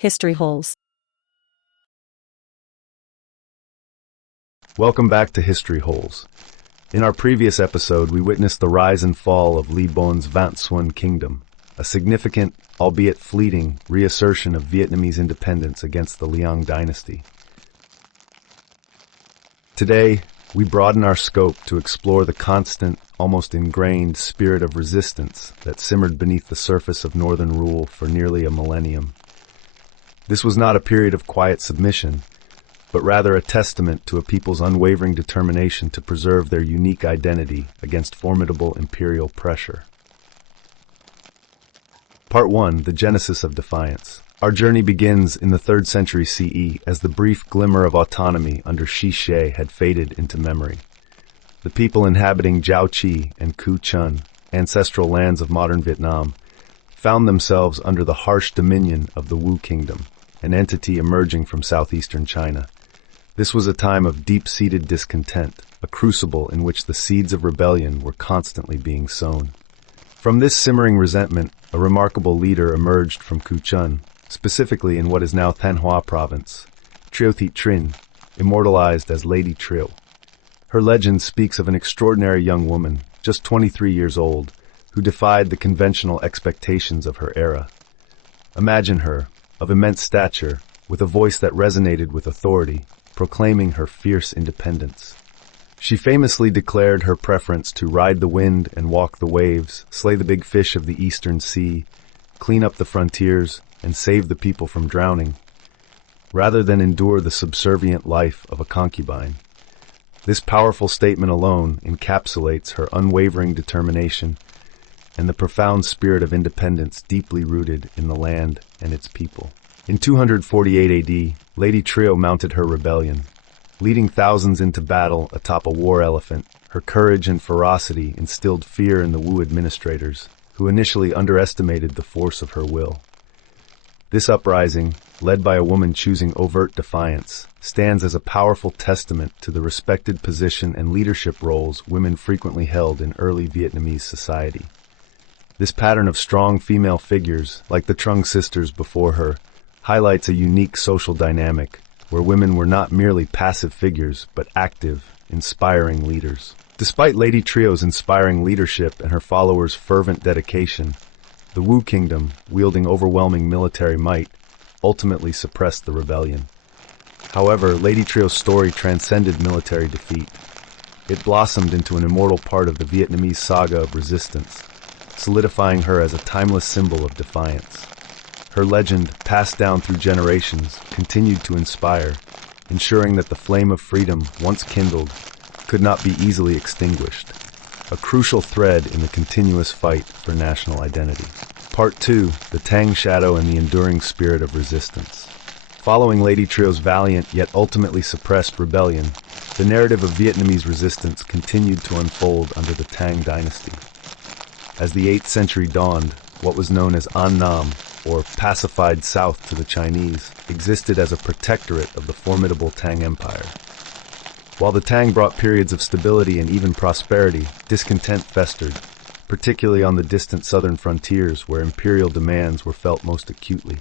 History Holes. Welcome back to History Holes. In our previous episode, we witnessed the rise and fall of Lý Bon's Vạn Xuân Kingdom, a significant, albeit fleeting, reassertion of Vietnamese independence against the Liang dynasty. Today, we broaden our scope to explore the constant, almost ingrained spirit of resistance that simmered beneath the surface of northern rule for nearly a millennium. This was not a period of quiet submission, but rather a testament to a people's unwavering determination to preserve their unique identity against formidable imperial pressure. Part 1. The Genesis of Defiance. Our journey begins in the 3rd century CE as the brief glimmer of autonomy under Xi She had faded into memory. The people inhabiting Giao Chi and Cu Chun, ancestral lands of modern Vietnam, found themselves under the harsh dominion of the Wu Kingdom, an entity emerging from southeastern China. This was a time of deep-seated discontent, a crucible in which the seeds of rebellion were constantly being sown. From this simmering resentment, a remarkable leader emerged from Cu Chun, specifically in what is now Thanh Hoa province, Trieu Thị Trinh, immortalized as Lady Trieu. Her legend speaks of an extraordinary young woman, just 23 years old, who defied the conventional expectations of her era. Imagine her, of immense stature, with a voice that resonated with authority, proclaiming her fierce independence. She famously declared her preference to ride the wind and walk the waves, slay the big fish of the eastern sea, clean up the frontiers, and save the people from drowning, rather than endure the subservient life of a concubine. This powerful statement alone encapsulates her unwavering determination and the profound spirit of independence deeply rooted in the land and its people. In 248 AD, Lady Trieu mounted her rebellion. Leading thousands into battle atop a war elephant, her courage and ferocity instilled fear in the Wu administrators, who initially underestimated the force of her will. This uprising, led by a woman choosing overt defiance, stands as a powerful testament to the respected position and leadership roles women frequently held in early Vietnamese society. This pattern of strong female figures, like the Trung sisters before her, highlights a unique social dynamic where women were not merely passive figures but active, inspiring leaders. Despite Lady Trieu's inspiring leadership and her followers' fervent dedication, the Wu Kingdom, wielding overwhelming military might, ultimately suppressed the rebellion. However, Lady Trieu's story transcended military defeat. It blossomed into an immortal part of the Vietnamese saga of resistance, solidifying her as a timeless symbol of defiance. Her legend, passed down through generations, continued to inspire, ensuring that the flame of freedom, once kindled, could not be easily extinguished, a crucial thread in the continuous fight for national identity. Part 2. The Tang Shadow and the Enduring Spirit of Resistance. Following Lady Trieu's valiant yet ultimately suppressed rebellion, the narrative of Vietnamese resistance continued to unfold under the Tang dynasty. As the 8th century dawned, what was known as An Nam, or pacified south to the Chinese, existed as a protectorate of the formidable Tang Empire. While the Tang brought periods of stability and even prosperity, discontent festered, particularly on the distant southern frontiers where imperial demands were felt most acutely.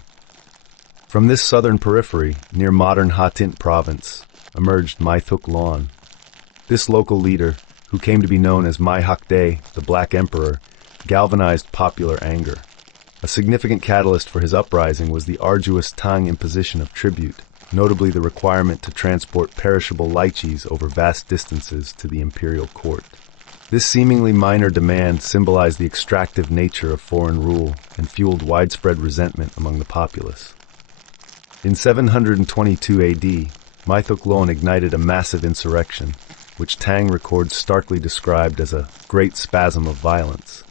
From this southern periphery, near modern Ha Tint province, emerged Mai Thúc Loan. This local leader, who came to be known as Mai Hak Dae, the Black Emperor, galvanized popular anger. A significant catalyst for his uprising was the arduous Tang imposition of tribute, notably the requirement to transport perishable lychees over vast distances to the imperial court. This seemingly minor demand symbolized the extractive nature of foreign rule and fueled widespread resentment among the populace. In 722 AD, Mai Thúc Loan ignited a massive insurrection, which Tang records starkly described as a great spasm of violence.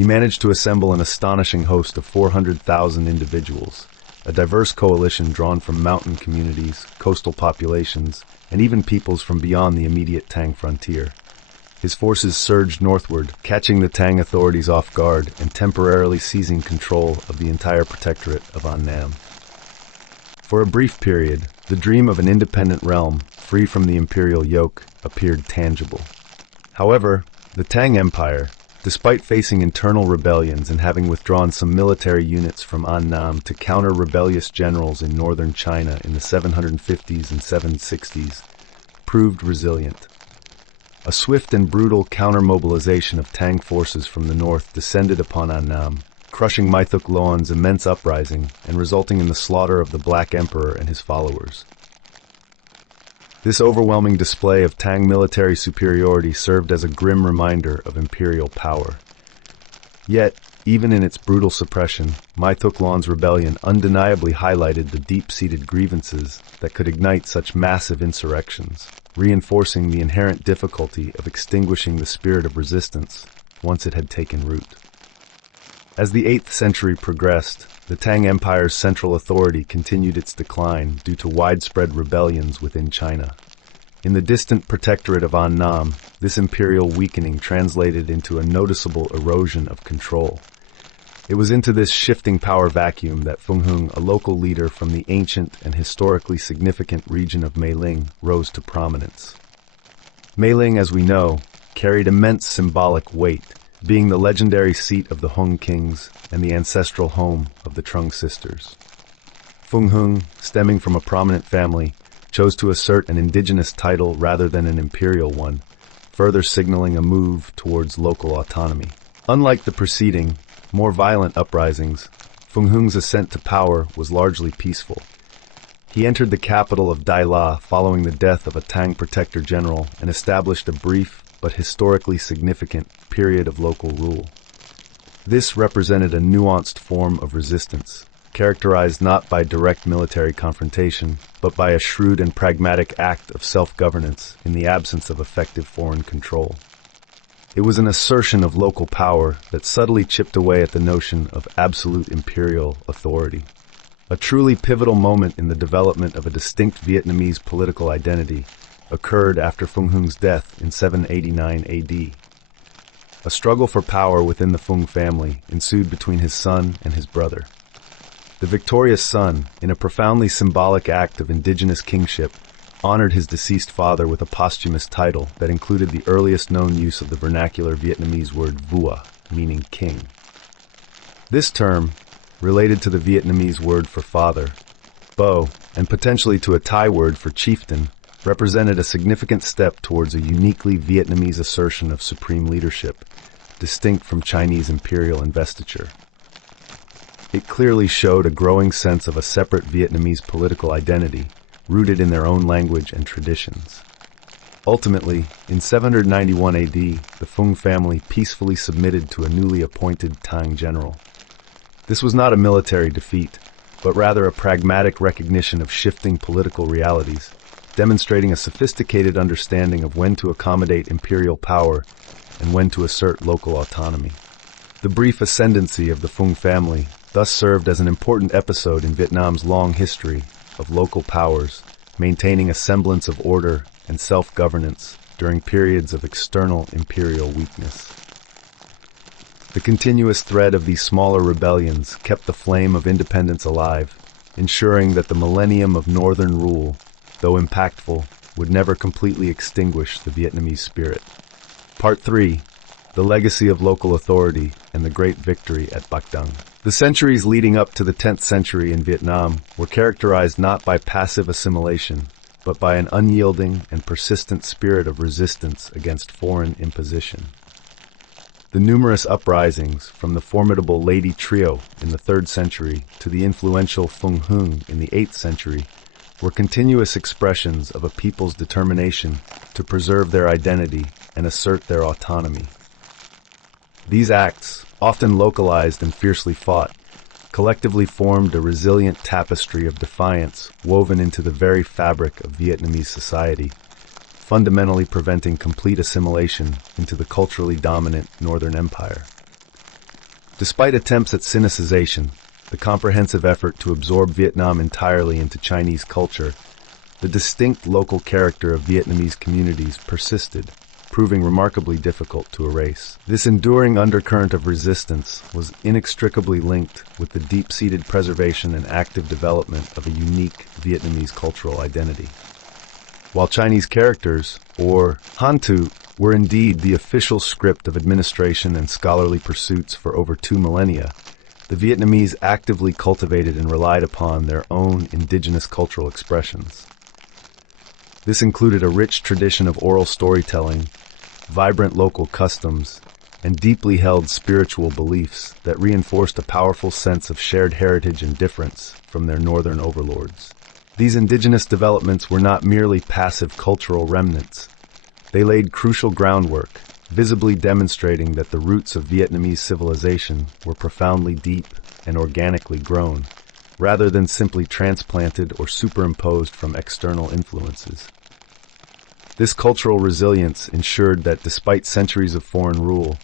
He managed to assemble an astonishing host of 400,000 individuals, a diverse coalition drawn from mountain communities, coastal populations, and even peoples from beyond the immediate Tang frontier. His forces surged northward, catching the Tang authorities off guard and temporarily seizing control of the entire protectorate of An Nam. For a brief period, the dream of an independent realm, free from the imperial yoke, appeared tangible. However, the Tang Empire, Despite facing internal rebellions and having withdrawn some military units from Annam to counter rebellious generals in northern China in the 750s and 760s, proved resilient. A swift and brutal counter-mobilization of Tang forces from the north descended upon Annam, crushing meticulously's immense uprising and resulting in the slaughter of the Black Emperor and his followers. This overwhelming display of Tang military superiority served as a grim reminder of imperial power. Yet, even in its brutal suppression, meticulously's rebellion undeniably highlighted the deep-seated grievances that could ignite such massive insurrections, reinforcing the inherent difficulty of extinguishing the spirit of resistance once it had taken root. As the 8th century progressed, the Tang Empire's central authority continued its decline due to widespread rebellions within China. In the distant protectorate of Annam, this imperial weakening translated into a noticeable erosion of control. It was into this shifting power vacuum that Feng Hung, a local leader from the ancient and historically significant region of Meiling, rose to prominence. Meiling, as we know, carried immense symbolic weight, being the legendary seat of the Hung kings and the ancestral home of the Trung sisters. Feng Hung, stemming from a prominent family, chose to assert an indigenous title rather than an imperial one, further signaling a move towards local autonomy. Unlike the preceding, more violent uprisings, Feng Hung's ascent to power was largely peaceful. He entered the capital of Daila following the death of a Tang protector general and established a brief but historically significant period of local rule. This represented a nuanced form of resistance, characterized not by direct military confrontation, but by a shrewd and pragmatic act of self-governance in the absence of effective foreign control. It was an assertion of local power that subtly chipped away at the notion of absolute imperial authority. A truly pivotal moment in the development of a distinct Vietnamese political identity occurred after Feng Hung's death in 789 AD. A struggle for power within the Feng family ensued between his son and his brother. The victorious son, in a profoundly symbolic act of indigenous kingship, honored his deceased father with a posthumous title that included the earliest known use of the vernacular Vietnamese word vua, meaning king. This term, related to the Vietnamese word for father, bo, and potentially to a Thai word for chieftain, represented a significant step towards a uniquely Vietnamese assertion of supreme leadership, distinct from Chinese imperial investiture. It clearly showed a growing sense of a separate Vietnamese political identity, rooted in their own language and traditions. Ultimately, in 791 AD, the Feng family peacefully submitted to a newly appointed Tang general. This was not a military defeat, but rather a pragmatic recognition of shifting political realities, demonstrating a sophisticated understanding of when to accommodate imperial power and when to assert local autonomy. The brief ascendancy of the Feng family thus served as an important episode in Vietnam's long history of local powers, maintaining a semblance of order and self-governance during periods of external imperial weakness. The continuous thread of these smaller rebellions kept the flame of independence alive, ensuring that the millennium of northern rule, though impactful, would never completely extinguish the Vietnamese spirit. Part 3. The Legacy of Local Authority and the Great Victory at Bạch Đằng. The centuries leading up to the 10th century in Vietnam were characterized not by passive assimilation, but by an unyielding and persistent spirit of resistance against foreign imposition. The numerous uprisings, from the formidable Lady Trio in the 3rd century to the influential Feng Hung in the 8th century, were continuous expressions of a people's determination to preserve their identity and assert their autonomy. These acts, often localized and fiercely fought, collectively formed a resilient tapestry of defiance woven into the very fabric of Vietnamese society, fundamentally preventing complete assimilation into the culturally dominant Northern Empire. Despite attempts at Sinicization, the comprehensive effort to absorb Vietnam entirely into Chinese culture, the distinct local character of Vietnamese communities persisted, proving remarkably difficult to erase. This enduring undercurrent of resistance was inextricably linked with the deep-seated preservation and active development of a unique Vietnamese cultural identity. While Chinese characters, or Hantu, were indeed the official script of administration and scholarly pursuits for over 2 millennia, the Vietnamese actively cultivated and relied upon their own indigenous cultural expressions. This included a rich tradition of oral storytelling, vibrant local customs, and deeply held spiritual beliefs that reinforced a powerful sense of shared heritage and difference from their northern overlords. These indigenous developments were not merely passive cultural remnants. They laid crucial groundwork, visibly demonstrating that the roots of Vietnamese civilization were profoundly deep and organically grown, rather than simply transplanted or superimposed from external influences. This cultural resilience ensured that despite centuries of foreign rule,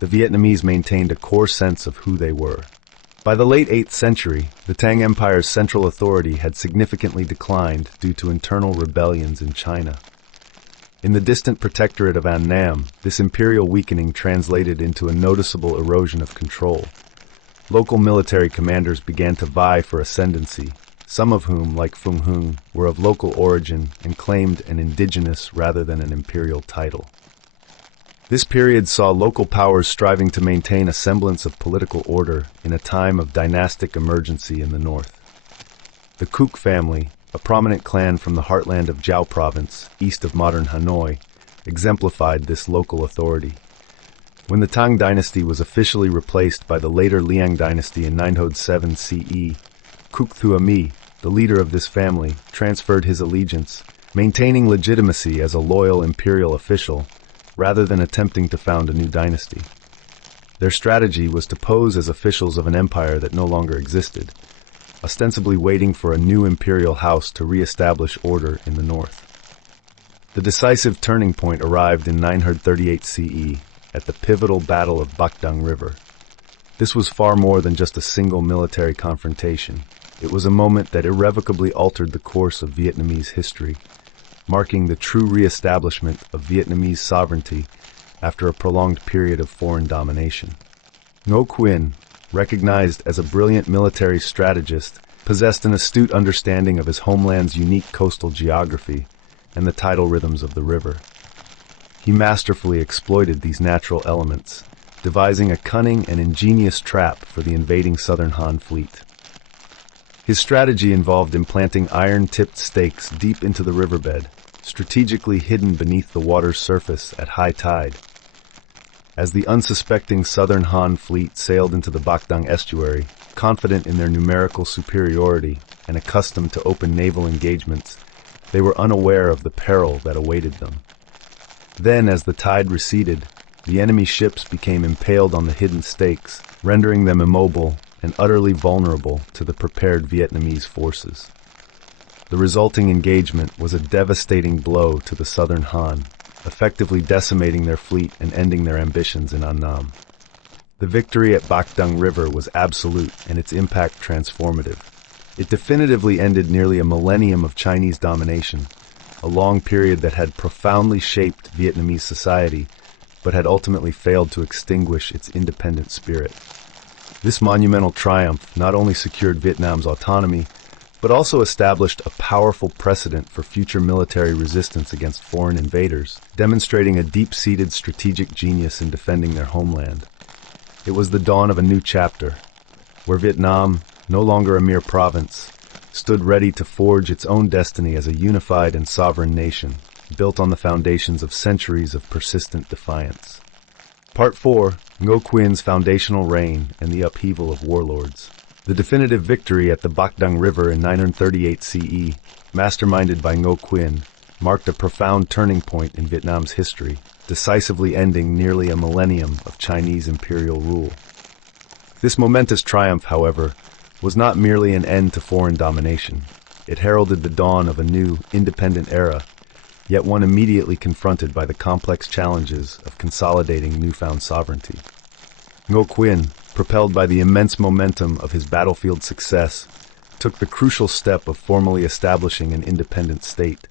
the Vietnamese maintained a core sense of who they were. By the late 8th century, the Tang Empire's central authority had significantly declined due to internal rebellions in China. In the distant protectorate of Annam, this imperial weakening translated into a noticeable erosion of control. Local military commanders began to vie for ascendancy, some of whom, like Fung Hung, were of local origin and claimed an indigenous rather than an imperial title. This period saw local powers striving to maintain a semblance of political order in a time of dynastic emergency in the north. The Cuc family, a prominent clan from the heartland of Jiao province, east of modern Hanoi, exemplified this local authority. When the Tang dynasty was officially replaced by the later Liang dynasty in 907 CE, Cuc Thuami, the leader of this family, transferred his allegiance, maintaining legitimacy as a loyal imperial official, rather than attempting to found a new dynasty. Their strategy was to pose as officials of an empire that no longer existed, ostensibly waiting for a new imperial house to re-establish order in the north. The decisive turning point arrived in 938 CE at the pivotal Battle of Bạch Đằng River. This was far more than just a single military confrontation. It was a moment that irrevocably altered the course of Vietnamese history, marking the true re-establishment of Vietnamese sovereignty after a prolonged period of foreign domination. Ngô Quyền, recognized as a brilliant military strategist, possessed an astute understanding of his homeland's unique coastal geography and the tidal rhythms of the river. He masterfully exploited these natural elements, devising a cunning and ingenious trap for the invading Southern Han fleet. His strategy involved implanting iron-tipped stakes deep into the riverbed, strategically hidden beneath the water's surface at high tide. As the unsuspecting Southern Han fleet sailed into the Bạch Đằng estuary, confident in their numerical superiority and accustomed to open naval engagements, they were unaware of the peril that awaited them. Then, as the tide receded, the enemy ships became impaled on the hidden stakes, rendering them immobile and utterly vulnerable to the prepared Vietnamese forces. The resulting engagement was a devastating blow to the Southern Han, effectively decimating their fleet and ending their ambitions in Annam. The victory at Bạch Đằng River was absolute and its impact transformative. It definitively ended nearly a millennium of Chinese domination, a long period that had profoundly shaped Vietnamese society, but had ultimately failed to extinguish its independent spirit. This monumental triumph not only secured Vietnam's autonomy, but also established a powerful precedent for future military resistance against foreign invaders, demonstrating a deep-seated strategic genius in defending their homeland. It was the dawn of a new chapter, where Vietnam, no longer a mere province, stood ready to forge its own destiny as a unified and sovereign nation, built on the foundations of centuries of persistent defiance. Part 4. Ngô Quyền foundational reign and the upheaval of warlords. The definitive victory at the Bạch Đằng River in 938 CE, masterminded by Ngô Quyền, marked a profound turning point in Vietnam's history, decisively ending nearly a millennium of Chinese imperial rule. This momentous triumph, however, was not merely an end to foreign domination. It heralded the dawn of a new, independent era, yet one immediately confronted by the complex challenges of consolidating newfound sovereignty. Ngô Quyền, propelled by the immense momentum of his battlefield success, took the crucial step of formally establishing an independent state.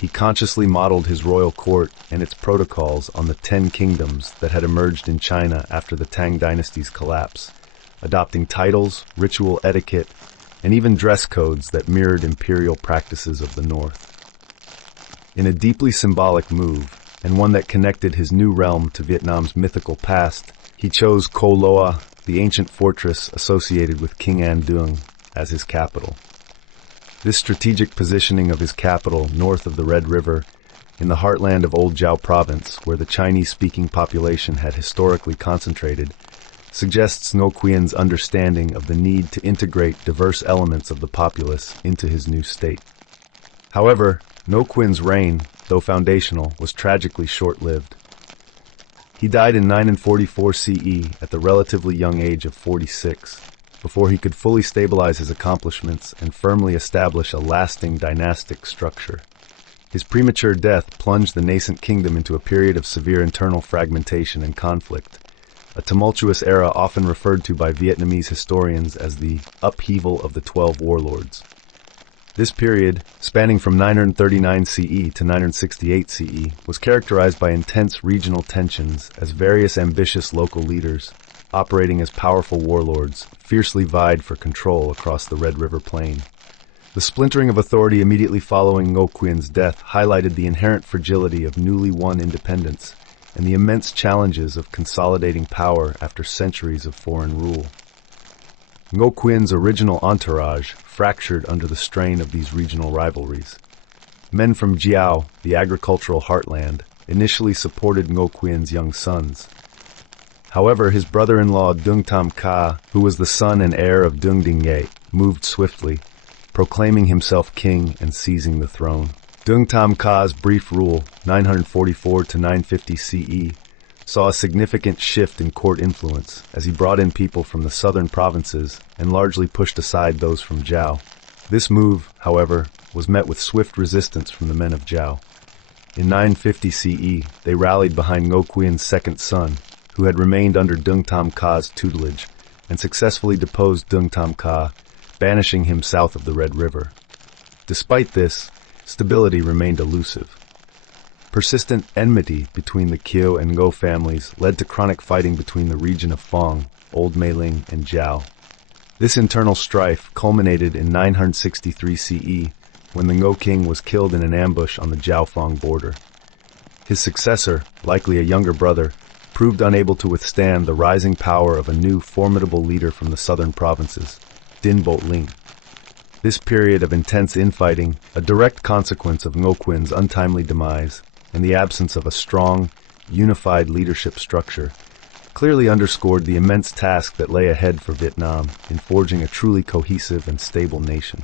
He consciously modeled his royal court and its protocols on the 10 kingdoms that had emerged in China after the Tang dynasty's collapse, adopting titles, ritual etiquette, and even dress codes that mirrored imperial practices of the north. In a deeply symbolic move, and one that connected his new realm to Vietnam's mythical past, he chose Co Loa, the ancient fortress associated with King An Duong, as his capital. This strategic positioning of his capital north of the Red River, in the heartland of Old Jiao Province, where the Chinese-speaking population had historically concentrated, suggests Ngô Quyền understanding of the need to integrate diverse elements of the populace into his new state. However, Ngô Quyền reign, though foundational, was tragically short-lived. He died in 944 CE at the relatively young age of 46, before he could fully stabilize his accomplishments and firmly establish a lasting dynastic structure. His premature death plunged the nascent kingdom into a period of severe internal fragmentation and conflict, a tumultuous era often referred to by Vietnamese historians as the Upheaval of the 12 Warlords. This period, spanning from 939 CE to 968 CE, was characterized by intense regional tensions as various ambitious local leaders, operating as powerful warlords, fiercely vied for control across the Red River Plain. The splintering of authority immediately following Ngô Quyền death highlighted the inherent fragility of newly won independence and the immense challenges of consolidating power after centuries of foreign rule. Ngô Quyền original entourage fractured under the strain of these regional rivalries. Men from Jiao, the agricultural heartland, initially supported Ngô Quyền young sons. However, his brother-in-law Duong Tam Ka, who was the son and heir of Duong Dinh Nghệ, moved swiftly, proclaiming himself king and seizing the throne. Duong Tam Ka's brief rule, 944 to 950 CE, saw a significant shift in court influence as he brought in people from the southern provinces and largely pushed aside those from Jiao. This move, however, was met with swift resistance from the men of Jiao. In 950 CE, they rallied behind Ngô Quyền second son, who had remained under Duong Tam Ka's tutelage, and successfully deposed Duong Tam Ka, banishing him south of the Red River. Despite this, stability remained elusive. Persistent enmity between the Kieu and Ngô families led to chronic fighting between the region of Phong, Old Meiling, and Jiao. This internal strife culminated in 963 CE, when the Ngô king was killed in an ambush on the Jiao-Phong border. His successor, likely a younger brother, proved unable to withstand the rising power of a new formidable leader from the southern provinces, Đinh Bộ Lĩnh. This period of intense infighting, a direct consequence of Ngô Quyền untimely demise, and the absence of a strong, unified leadership structure, clearly underscored the immense task that lay ahead for Vietnam in forging a truly cohesive and stable nation.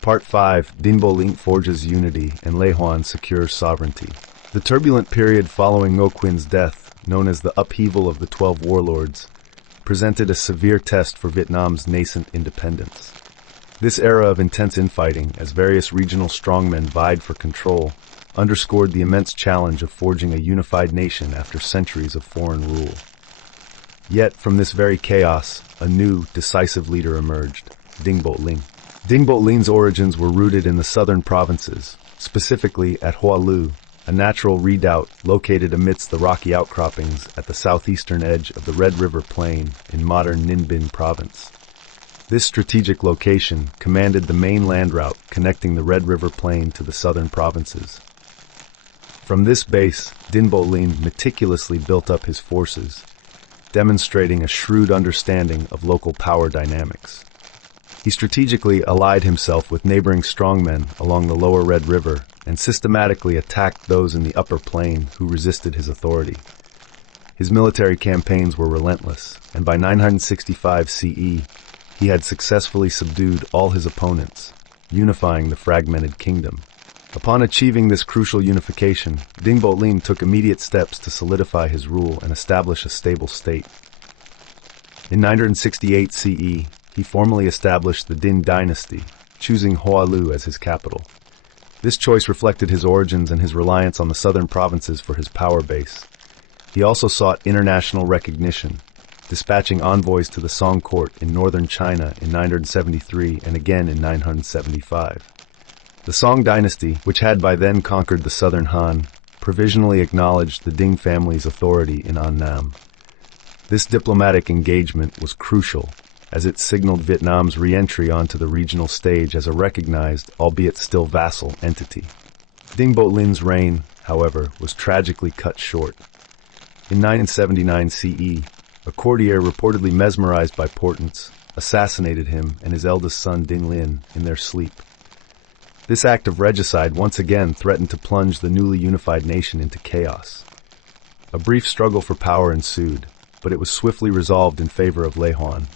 Part 5. Đinh Bộ Lĩnh forges unity and Lê Hoàn secures sovereignty. The turbulent period following Ngô Quyền death, known as the Upheaval of the 12 Warlords, presented a severe test for Vietnam's nascent independence. This era of intense infighting, as various regional strongmen vied for control, underscored the immense challenge of forging a unified nation after centuries of foreign rule. Yet, from this very chaos, a new, decisive leader emerged, Đinh Bộ Lĩnh. Đinh Bộ Lĩnh origins were rooted in the southern provinces, specifically at Hoa Lư, a natural redoubt located amidst the rocky outcroppings at the southeastern edge of the Red River Plain in modern Ninh Bình province. This strategic location commanded the main land route connecting the Red River Plain to the southern provinces. From this base, Đinh Bộ Lĩnh meticulously built up his forces, demonstrating a shrewd understanding of local power dynamics. He strategically allied himself with neighboring strongmen along the lower Red River and systematically attacked those in the upper plain who resisted his authority. His military campaigns were relentless, and by 965 CE, he had successfully subdued all his opponents, unifying the fragmented kingdom. Upon achieving this crucial unification, Đinh Bộ Lĩnh took immediate steps to solidify his rule and establish a stable state. In 968 CE, he formally established the Dinh dynasty, choosing Hoa Lư as his capital. This choice reflected his origins and his reliance on the southern provinces for his power base. He also sought international recognition, dispatching envoys to the Song court in northern China in 973 and again in 975. The Song dynasty, which had by then conquered the southern Han, provisionally acknowledged the Dinh family's authority in Annam. This diplomatic engagement was crucial, as it signaled Vietnam's re-entry onto the regional stage as a recognized, albeit still vassal, entity. Đinh Bộ Lĩnh reign, however, was tragically cut short. In 979 CE, a courtier reportedly mesmerized by portents assassinated him and his eldest son Dinglin in their sleep. This act of regicide once again threatened to plunge the newly unified nation into chaos. A brief struggle for power ensued, but it was swiftly resolved in favor of Lê Hoàn.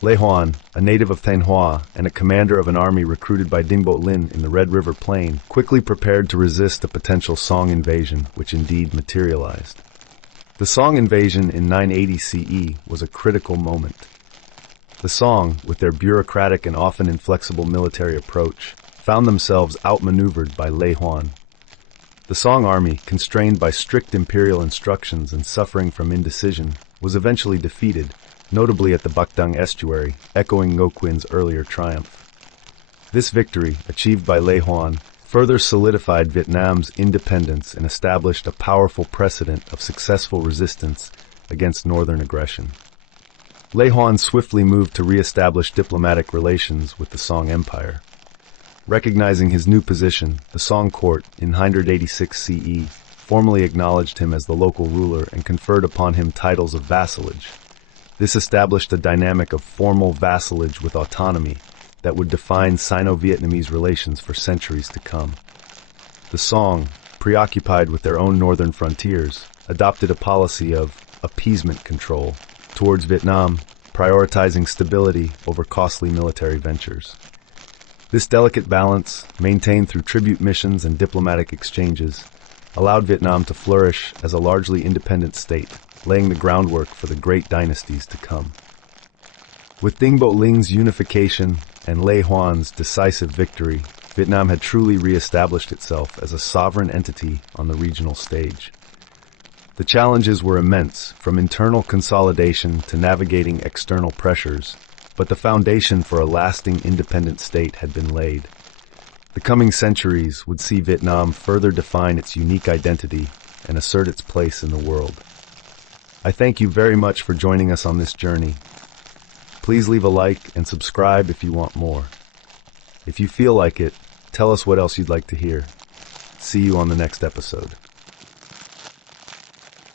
Lê Hoàn, a native of Thanh Hoa and a commander of an army recruited by Đinh Bộ Lĩnh in the Red River Plain, quickly prepared to resist a potential Song invasion, which indeed materialized. The Song invasion in 980 CE was a critical moment. The Song, with their bureaucratic and often inflexible military approach, found themselves outmaneuvered by Lê Hoàn. The Song army, constrained by strict imperial instructions and suffering from indecision, was eventually defeated, notably at the Bạch Đằng estuary, echoing Ngô Quyền earlier triumph. This victory, achieved by Lê Hoàn, further solidified Vietnam's independence and established a powerful precedent of successful resistance against northern aggression. Lê Hoàn swiftly moved to re-establish diplomatic relations with the Song Empire. Recognizing his new position, the Song court, in 986 CE, formally acknowledged him as the local ruler and conferred upon him titles of vassalage. This established a dynamic of formal vassalage with autonomy that would define Sino-Vietnamese relations for centuries to come. The Song, preoccupied with their own northern frontiers, adopted a policy of appeasement control towards Vietnam, prioritizing stability over costly military ventures. This delicate balance, maintained through tribute missions and diplomatic exchanges, allowed Vietnam to flourish as a largely independent state, laying the groundwork for the great dynasties to come. With Đinh Bộ Lĩnh unification and Lê Hoàn decisive victory, Vietnam had truly re-established itself as a sovereign entity on the regional stage. The challenges were immense, from internal consolidation to navigating external pressures, but the foundation for a lasting independent state had been laid. The coming centuries would see Vietnam further define its unique identity and assert its place in the world. I thank you very much for joining us on this journey. Please leave a like and subscribe if you want more. If you feel like it, tell us what else you'd like to hear. See you on the next episode.